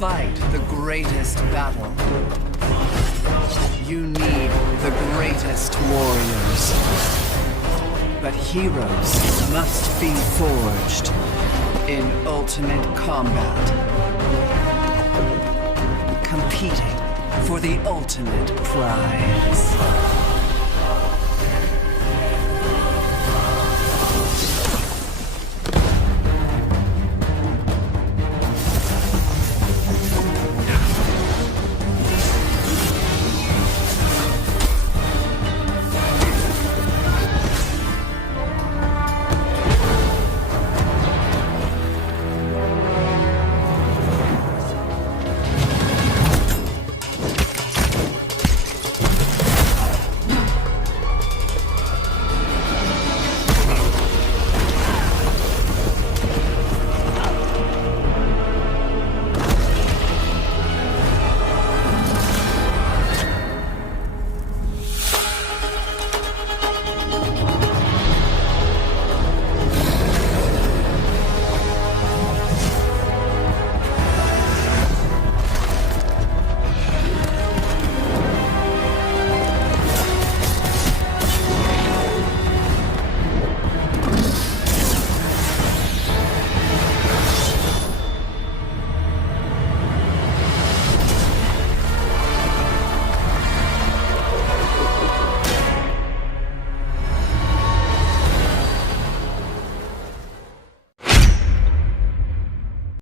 fight the greatest battle, you need the greatest warriors. But heroes must be forged in ultimate combat, competing for the ultimate prize.